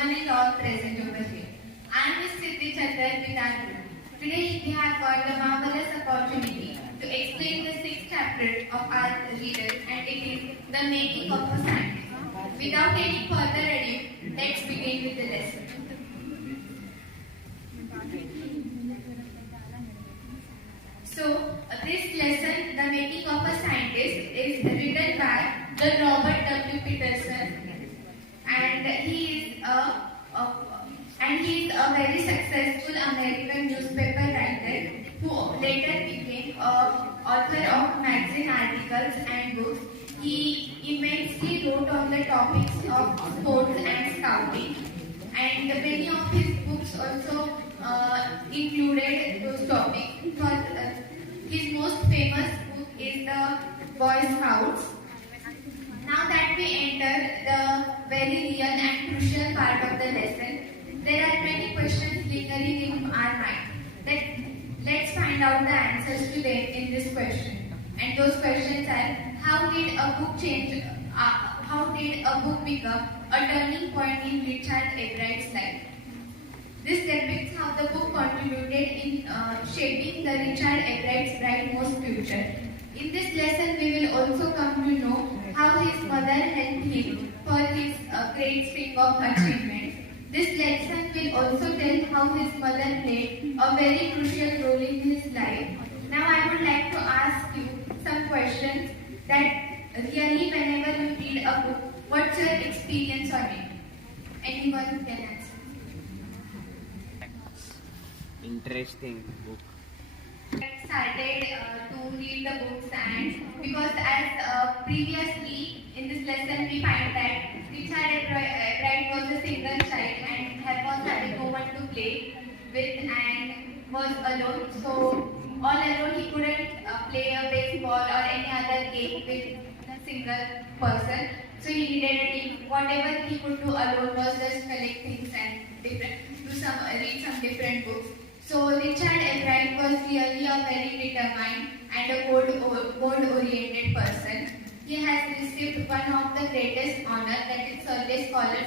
one and all present over here. I am Ms. Siddhi Chandar with our group. Today we have got the marvelous opportunity to explain the sixth chapter of our reader, and it is the making of a scientist. Without any further ado, let's begin with the lesson. So, this lesson, The Making of a Scientist, is written by the Robert W. Peterson, and he is a very successful American newspaper writer who later became an author of magazine articles and books. He immensely wrote on the topics of sports and scouting, and many of his books also included those topics. His most famous book is the Boy Scouts. Now that we enter the very real and crucial part of the lesson, there are many questions lingering in our mind. Let's find out the answers to them in this question. And those questions are: how did a book change? How did a book become a turning point in Richard Ebright's life? This depicts how the book contributed in shaping the Richard Ebright's brightmost future. In this lesson, we will also come to know how his mother helped him for his great streak of achievements. This lesson will also tell how his mother played a very crucial role in his life. Now I would like to ask you some questions that really, whenever you read a book, what's your experience on it? Anyone can answer. Interesting book. I started to read the books, and because as previously in this lesson we find that Richard Ebright was a single child and was having no one to play with and was alone. So all alone he couldn't play a baseball or any other game with a single person. So he needed a team. Whatever he could do alone was just collect things and read some different books. So Richard Ebright was really a very determined and a goal-oriented person. He has received one of the greatest honors, that is Survey Scholars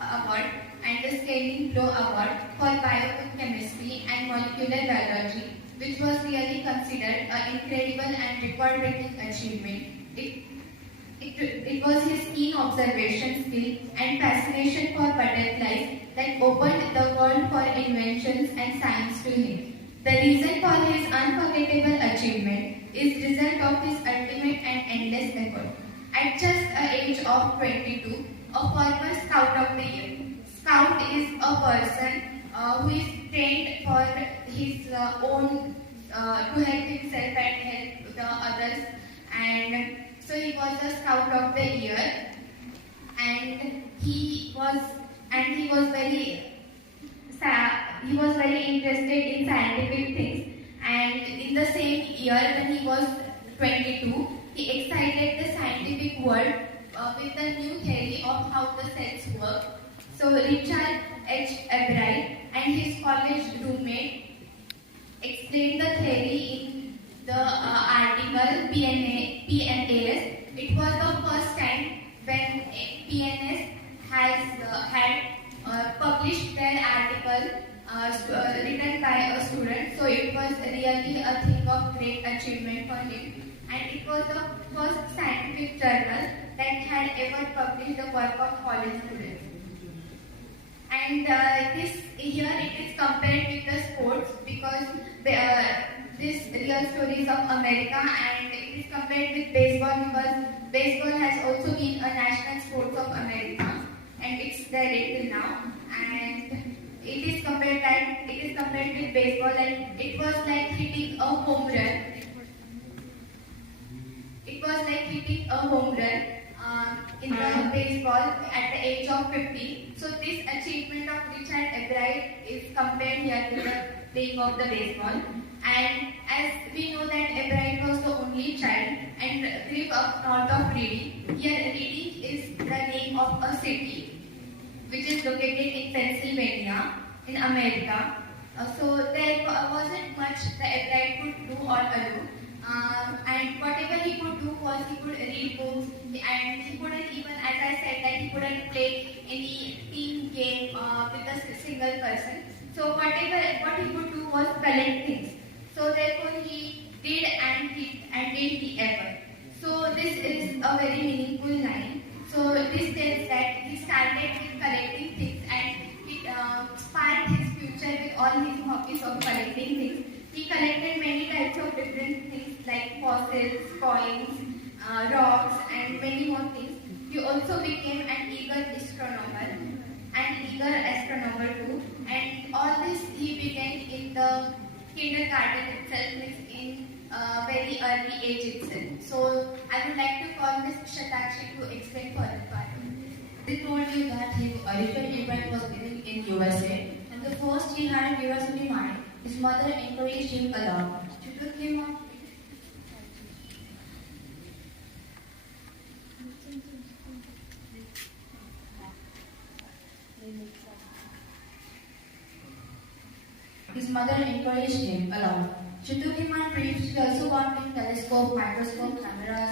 Award and the Scaling Blow Award for biochemistry and molecular biology, which was really considered an incredible and record-breaking achievement. It was his keen observation skill and fascination for butterflies that opened the world for inventions and science to him. The reason for his unforgettable achievement is result of his ultimate and endless effort. At just the age of 22, a former Scout of the Year. Scout is a person who is trained for his own to help himself and help the others, and so he was a Scout of the Year, and he was very interested in scientific things. And in the same year, when he was 22, he excited the scientific world with the new theory of how the cells work. So Richard Ebright and his college roommate explained the theory in the article PNAS. It was the first time when PNAS had published their article written by a student. So it was really a thing of great achievement for him. And it was the first scientific journal that had ever published the work of college students. And here it is compared with the sports, because this real stories of America, and it is compared with baseball, because baseball has also been a national sport of America and it's there till now. And it is compared with baseball, and it was like hitting a home run. It was like hitting a home run in the baseball at the age of 50. So this achievement of Richard Ebright is compared here to the playing of the baseball. And as we know that Ebright was the only child and grew up north of Reading. Here Reading is the name of a city which is located in Pennsylvania in America. So there wasn't much that Ebright could do all alone. And whatever he could do was he could read books, and he couldn't even, as I said, that he couldn't play any team came with a single person. So what he would do was collect things. So therefore he did and did he ever. So this is a very meaningful line. So this tells that he started with collecting things and he sparked his future with all his hobbies of collecting things. He collected many types of different things like fossils, coins, rocks and many more things. He also became an eager astronomer too. And all this he began in the kindergarten itself, means in very early age itself. So I would like to call Ms. Shatakshi to explain further part. They told you that Richard Ebright was living in USA, and the first he had a curiosity mind. His mother encouraged him a lot. She took him up. His mother encouraged him a lot. She took him on trips. She also bought him telescope, microscope, cameras,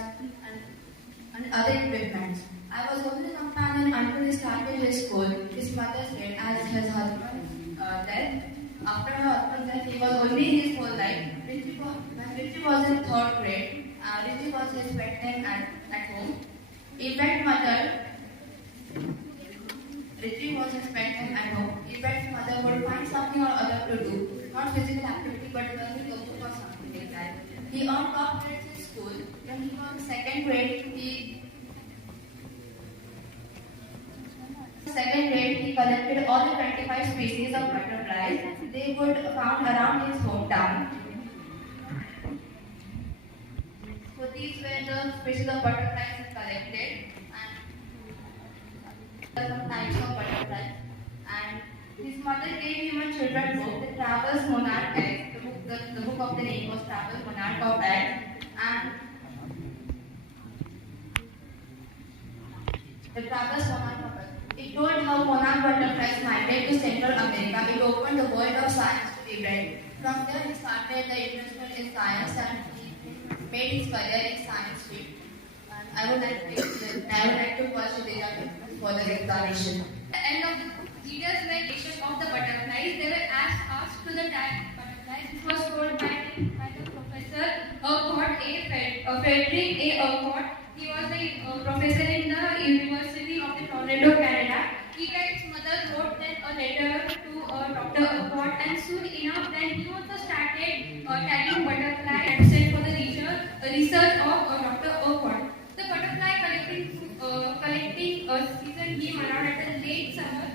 and other equipment. I was only a companion until he started his school. His mother said, as his husband death. After her husband's death, he was only his whole life. When Richie was in third grade, Richie was his pet name at home. Ebright's mother. Richie was his pet name at home. Ebright's mother would find something or other to do, not physical activity, but learning a book or something like that. He earned top grades in school. When he was in second grade, he collected all the 25 species of butterflies they would found around his hometown. So these were the species of butterflies he collected, and some types of butterflies. And his mother gave him a children's book, The Traveller's Monarch Egg. The book of the name was Traveller's Monarch of Egg, and The Traveller's Monarch of Egg. It told how monarch butterflies migrate to Central America. It opened the world of science to Ebright. From there, he started the investment in science and he made his career in science field. And I would like to call Shreya for the explanation. At the end of the leaders' meditation of the butterflies, they were asked to the tag butterflies. This was told by the professor Frederick A. Urquhart. He was a professor in the University of Toronto, Canada. Ebright's mother wrote then a letter to Dr. Urquhart, and soon enough then he also started tagging butterfly and sent for the research of Dr. Urquhart. The butterfly collecting season came around at the late summer.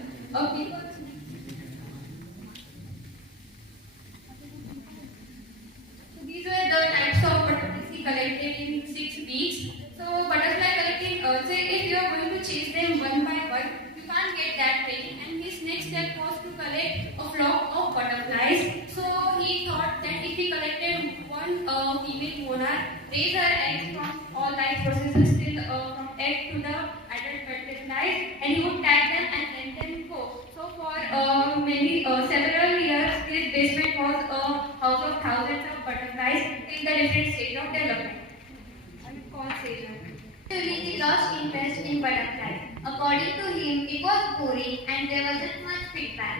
These were the types of butterflies he collected in 6 weeks. So butterfly collecting, say if you are going to chase them one by one, you can't get that thing. And his next step was to collect a flock of butterflies. So he thought that if he collected one female monarch, raise her eggs from all life processes till from egg to the adult butterflies, and he would tag them and let them go. So for several years, his basement was a house of thousands of butterflies in the different stage of development. Eventually, he lost interest in butterflies. According to him, it was boring and there wasn't much feedback.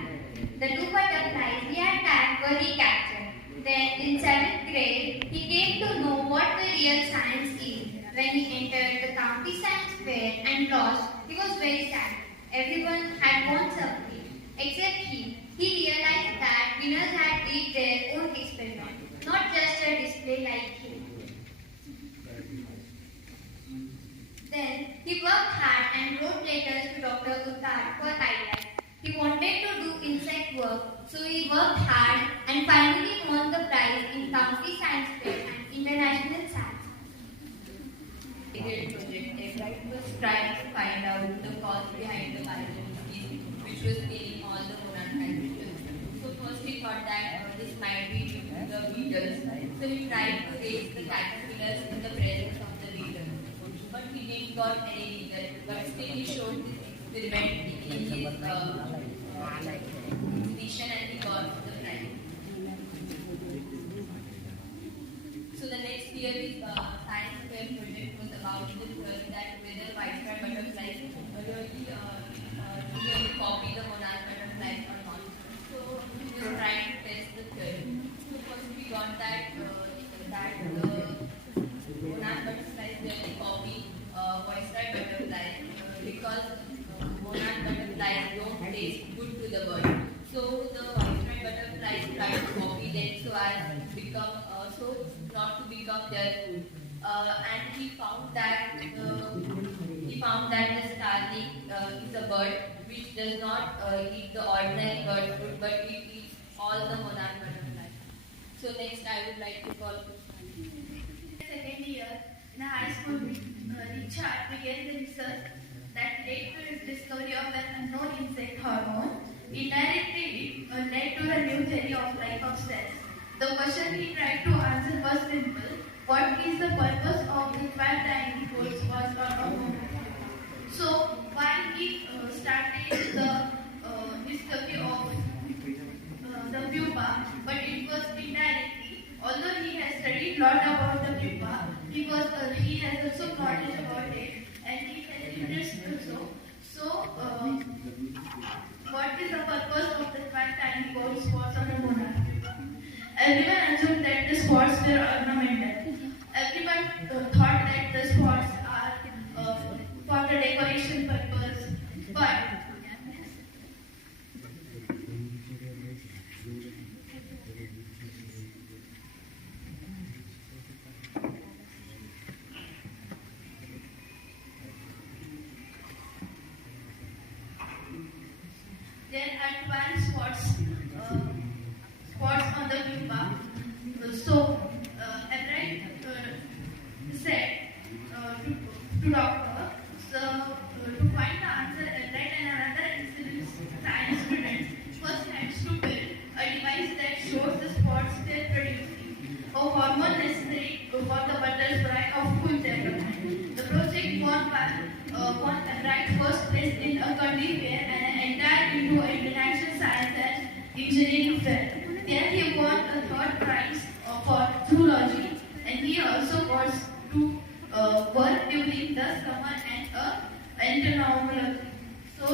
The 2 butterflies he had tagged were recaptured. Then, in 7th grade, he came to know what the real science is. When he entered the county science fair and lost, he was very sad. Everyone had won something, except he. He realized that winners had did their own experiment, not just a display like him. Then he worked hard and wrote letters to Dr. Urquhart for ideas. He wanted to do insect work, so he worked hard and finally won the prize in county science fair and international science. Project Ebright was trying to find out the cause behind the biology which was killing all the monarch creatures. So first he thought that this might be due to the beetles. So he tried to raise the caterpillars in the presence of the beetles. But he didn't got any result. But still he showed this experiment in his exhibition and he got the prize. So the next year his science fair project was about the theory that whether widespread butterflies really copy the taste good to the bird. So the white-striped butterflies try to copy them so as become so not to become their food. And he found that the starling is a bird which does not eat the ordinary bird food, but it eats all the monarch butterflies. So next, I would like to call. Second year in high school, Richard began the research that led to his discovery of an unknown insect hormone. Indirectly, it led to a new theory of life of cells. The question he tried to answer was simple: what is the purpose of the 12 tiny folds was on a moon? So, while he started the discovery of the pupa, but it was indirectly. Although he has studied a lot about the pupa, he has also knowledge about it, and he has interest also. So, what is the purpose of the 12 tiny gold spots on the monarch pupa? Everyone assumed that the spots were ornamental. Everyone thought that the spots are for the decoration purpose, but there are 12 spots on the pupa. So, Ebright said to doctor, so to find the answer, Ebright and another science students first had to build a device that shows the spots they're producing, a hormone necessary for the butterfly of full development. The project won Ebright first place in a country fair and an entire into international science and engineering fair. There he won a third prize for zoology, and he also got to work during the summer and entomology. So,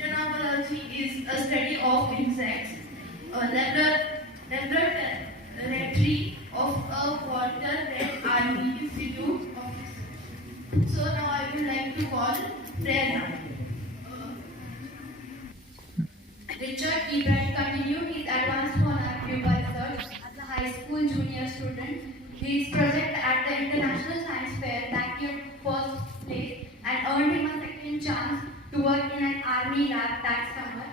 entomology is a study of insects, a laboratory of a water red army institute officer. So now I would like to call Prerna. Richard Ebright continued his advanced monarch pupa research as a high school junior student. His project at the International Science Fair that year first place and earned him a second chance to work in an army lab that summer.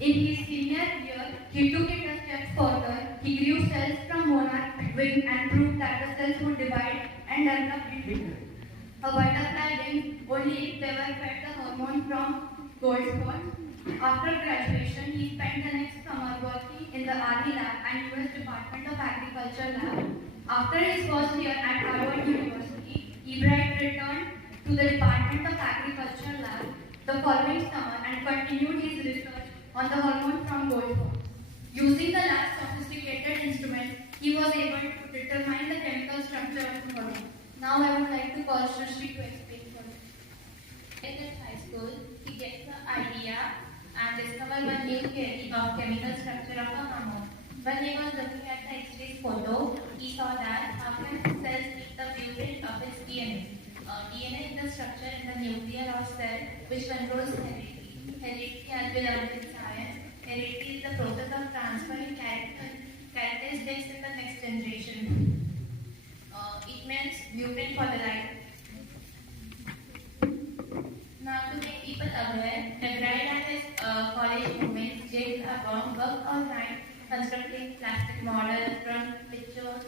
In his senior year, he took it a step further. He grew cells from monarch wing and proved that the cells would divide and develop into a butterfly wing only if they were fed the hormone from gold spots. After graduation, he spent the next summer working in the Army lab and US Department of Agriculture lab. After his first year at Harvard University, Ebright returned to the Department of Agriculture lab the following summer and continued his research on the hormone from gold spots. Using the lab's sophisticated instruments, he was able to determine the chemical structure of the hormone. Now I would like to call Srishti to explain further. In his high school, he gets the idea and discovered one new theory of chemical structure of a hormone. When he was looking at the X-ray photo, he saw that after cells eat the blueprint of its DNA. DNA is the structure in the nucleus of cell which controls heredity. Heredity, as we learned in science, heredity is the process of transferring characteristics in the next generation. It means blueprint for the life. Now, to make people aware, Ebright and his college roommates James Abong worked all night constructing plastic models from pictures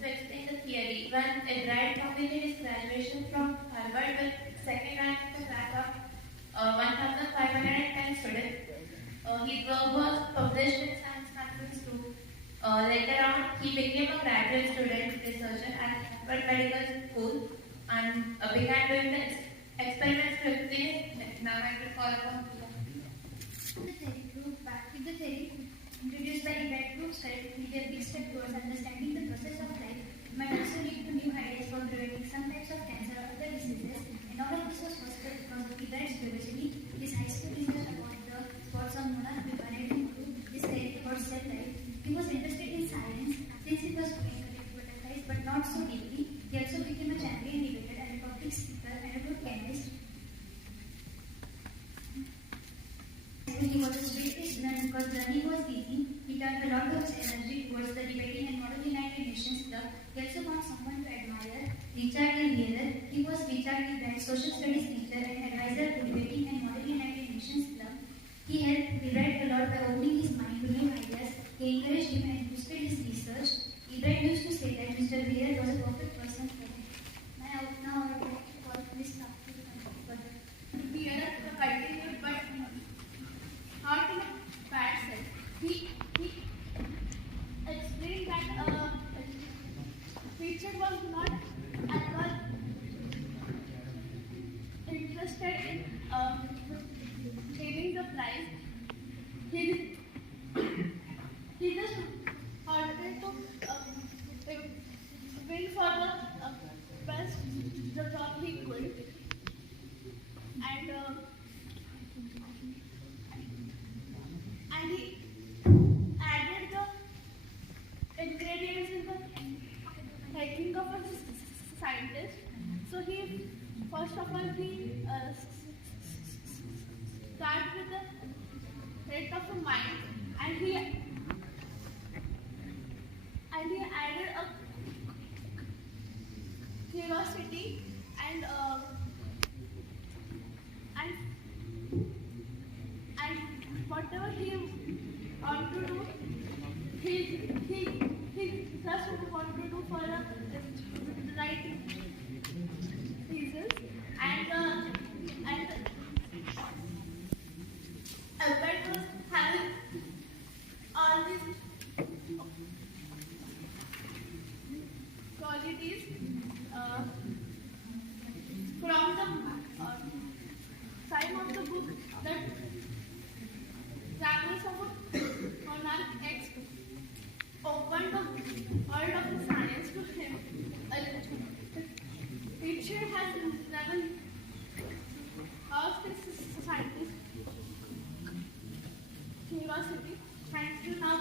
to explain the theory. When Ebright completed his graduation from Harvard with second rank in the class of 1,510 students, his work was published in Science Conference too. Later on, he became a graduate student researcher at Harvard Medical School and began doing the experiments with the now I will call upon The theory group back with the theory introduced by Ebright group study will be a big step towards understanding the process of life. It might also lead to new ideas for preventing some types of cancer or other diseases. And all of this was possible because of Ebright's curiosity. His high school research about the spots on monarch divided him to this theory about cell life. He was interested in science since he was looking at butterflies, but not so deeply. He also became a champion debater and a public speaker and a good chemist. He was a straight-faced student because learning was easy. He turned a lot of his energy towards the debating and Model United Nations Club. He also found someone to admire, Richard Ebright. He was Richard Ebright's social studies teacher and advisor to debating and Model United Nations Club. He helped Ebright a lot by opening his mind to new ideas. He encouraged him and boosted his research. Ebright used to say that Mr. Ebright was a perfect person for him. Now I would like to call Ms. Sakti to continue further. Here continued, but not in a bad sense. He explained that Richard was not at all interested in gaining the prize. He just wanted to win for the best job he could. And he added the ingredients in the thinking of a scientist. So he first of all start with the head of the mind, and he added a curiosity and whatever he want to do, he just want to do for the right reasons. And Albert was having all these qualities from the time of the book that Travels of Monarch X opened the world of science to him. Richard has never asked his scientist curiosity. Thank you. Now,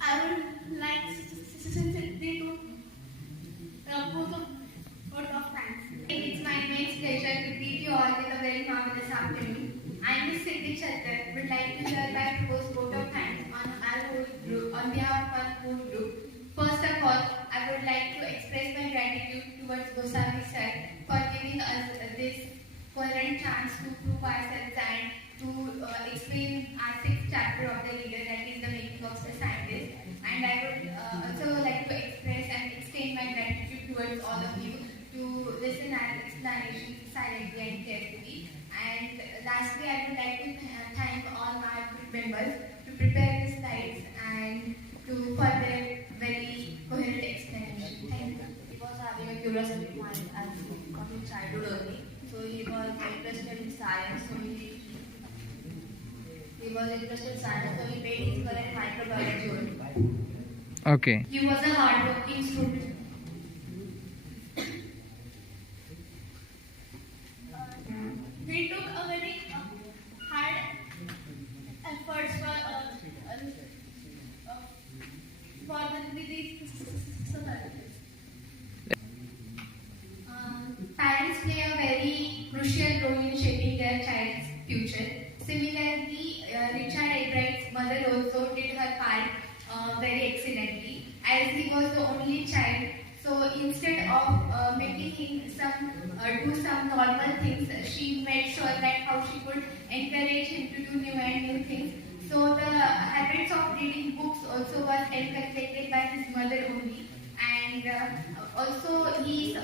I would like sincerely to pose a word of thanks. It's my immense pleasure to greet you all with a very marvelous afternoon. I, Ms. Siddhi Chattar, would like to hereby propose vote of thanks on behalf of our whole group. First of all, I would like to express my gratitude towards Goswami sir for giving us this coherent chance to prove ourselves and to explain our sixth chapter of the leader, that is the making of the scientist. And I would also like to express and extend my gratitude towards all of you to listen our explanation silently and carefully. And lastly, I would like to thank all my group members to prepare the slides and to for their very coherent explanation. Thank you. He was having a curiosity mind as from his childhood only. So he was interested in science. So he made his current microbiology only. Okay. He was a hardworking student. We took a very hard efforts for these societies. Parents play a very crucial role in shaping their child's future. Similarly, Richard Ebright's mother also did her part very excellently, as he was the only child. So instead of making him do some normal things, she made sure that how she could encourage him to do new things. So the habits of reading books also was inculcated by his mother only, and also she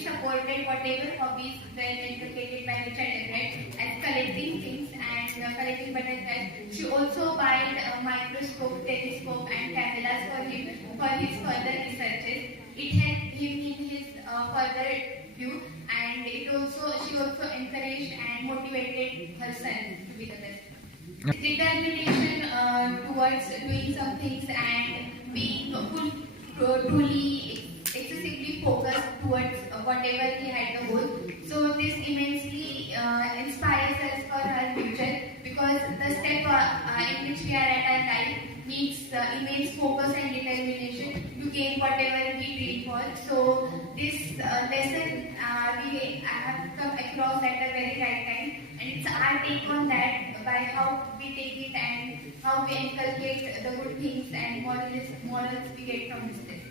supported whatever hobbies were inculcated by Richard Ebright, as collecting things and collecting butterflies. She also bought a microscope, telescope, and cameras for him for his further researches. It helped him in his further view, and she also encouraged and motivated her son to be the best. His determination towards doing some things and being truly excessively focused towards whatever he had the goal. So this immensely inspires us for our future, because the step in which we are at our life needs immense focus and determination to gain whatever we dream for. So this lesson we have come across at a very right time, and it's our our take on that by how we take it and how we inculcate the good things and morals we get from this lesson.